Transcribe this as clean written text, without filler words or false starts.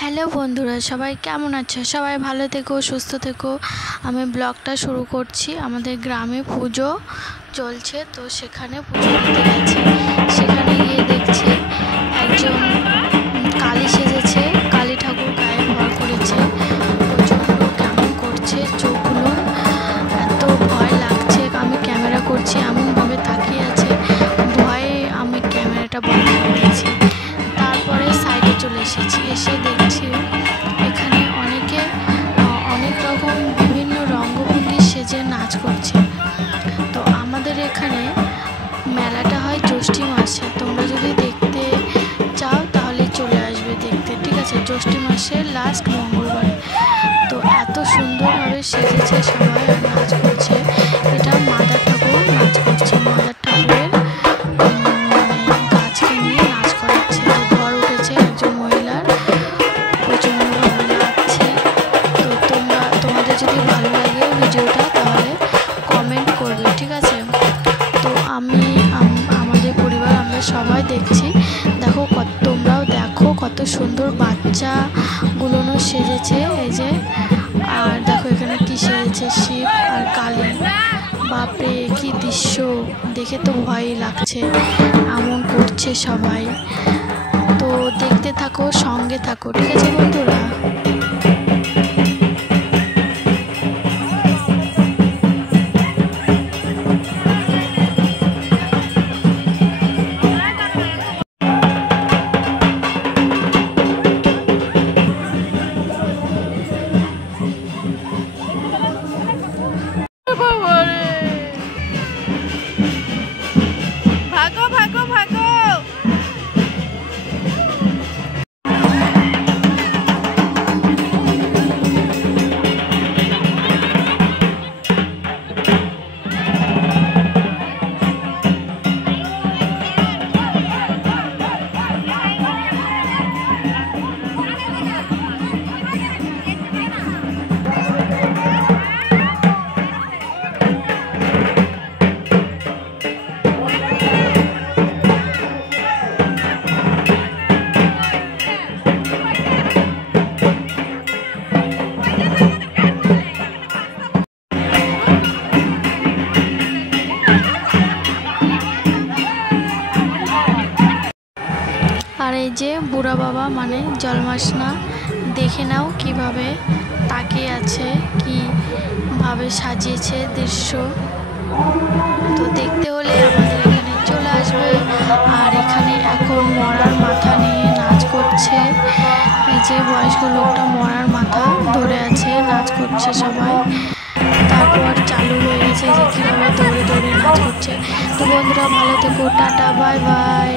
Hello বন্ধুরা, সবাই কেমন আছো? সবাই ভালো থেকো, সুস্থ থেকো। আমি ব্লগটা শুরু করছি। আমাদের গ্রামে পুজো চলছে, তো সেখানে পুজো দিতে গেছি। সেখানে গিয়ে দেখছি একজন কালী সেজেছে, কালী ঠাকুর গায়ে ভর করেছে। প্রচণ্ড কেমন করছে, চোখগুলো এত ভয় লাগছে। আমি ক্যামেরা করছি, এমনভাবে তাকিয়ে আছে, ভয়ে আমি ক্যামেরাটা বন্ধ করে দিয়েছি। তারপরে সাইডে চলে এসেছি, এসে দেখছি এখানে অনেকে অনেক রকম বিভিন্ন রঙ্গভঙ্গি সেজে নাচ করছে। তো আমাদের এখানে মেলাটা হয় জ্যৈষ্ঠ মাসে। তোমরা যদি দেখতে চাও তাহলে চলে আসবে দেখতে, ঠিক আছে? জ্যৈষ্ঠ মাসের লাস্ট মঙ্গলবার। তো এত সুন্দরভাবে সেজেছে সবাই আর নাচ করছে। এটা মাদার ঠাকুর নাচ করছে, মাদার ঠাকুরের গাছকে নিয়ে নাচ করাচ্ছে। ঘর উঠেছে একজন মহিলার, প্রচণ্ডভাবে নাচছে। তো তোমাদের যদি ভালো লাগে ভিডিওটা তাহলে কমেন্ট করবে, ঠিক আছে? তো আমাদের পরিবার আমরা সবাই দেখছি। দেখো তোমরাও দেখো কত সুন্দর বাচ্চাগুলো সেজেছে, এই যে। আর দেখো এখানে কি সেজেছে, শিব আর কালী। বাপরে কি দৃশ্য, দেখে তো ভয়ই লাগছে, এমন করছে সবাই। তো দেখতে থাকো, সঙ্গে থাকো, ঠিক আছে বন্ধুরা? আর এই যে বুড়া বাবা মানে জলমাসনা, দেখে নাও কিভাবে তাকিয়ে আছে, কিভাবে সাজিয়েছে দৃশ্য। তো দেখতে হলে আমাদের এখানে চলে আসবে। আর এখানে এখন মরার মাথা নিয়ে নাচ করছে। এই যে বয়স্ক লোকটা মরার মাথা ধরে আছে, নাচ করছে সবাই। তারপর চালু হয়ে গেছে যে কীভাবে দৌড়ে দৌড়ে নাচ করছে। তো বন্ধুরা ভালো থেকো, টাটা, বাই বাই।